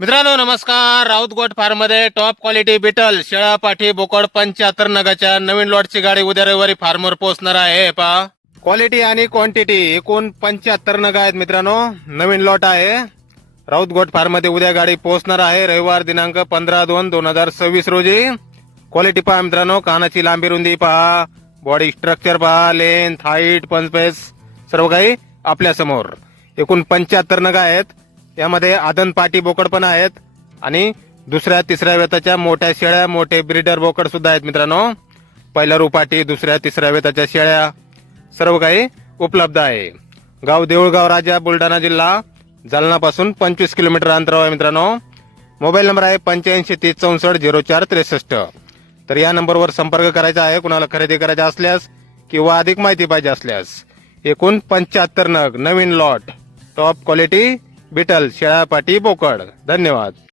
मित्रांनो नमस्कार. Raut goat farm मध्ये टॉप क्वालिटी बिटल शेळा पाठी बोकड 75 नगाच्या नवीन लॉटची गाडी उद्या रविवारी फार्मवर पोहोचणार आहे. पहा क्वालिटी आणि क्वांटिटी एकूण 75 नग आहेत मित्रांनो. नवीन लॉट आहे. राऊत गोट फार्म मध्ये उद्या गाडी पोहोचणार आहे. रविवार दिनांक 15/2/2026 रोजी. क्वालिटी पहा मित्रांनो. कानाची लांबी रुंदी पहा, बॉडी स्ट्रक्चर पहा, लेंथ, हाईट, पंचपेस सर्व काही आपल्या समोर. एकूण 75 नग आहेत. यामध्ये आदन पाटी बोकड पण आहेत आणि दुसऱ्या तिसऱ्या वेताच्या मोठ्या शेळ्या, मोठे ब्रीडर बोकड सुद्धा आहेत मित्रांनो. पहिल्या रुपाटी, दुसऱ्या तिसऱ्या वेताच्या शेळ्या सर्व काही उपलब्ध आहे. गाव देऊळगाव राजा, बुलढाणा जिल्हा, जालना पासून 25 किलोमीटर अंतरावर आहे मित्रांनो. मोबाईल नंबर आहे 8530640463. तर या नंबरवर संपर्क करायचा आहे कुणाला खरेदी करायचा असल्यास किंवा अधिक माहिती पाहिजे असल्यास. एकूण 75 नग नवीन लॉट टॉप क्वालिटी बिटल शेळा पाटी बोकड. धन्यवाद.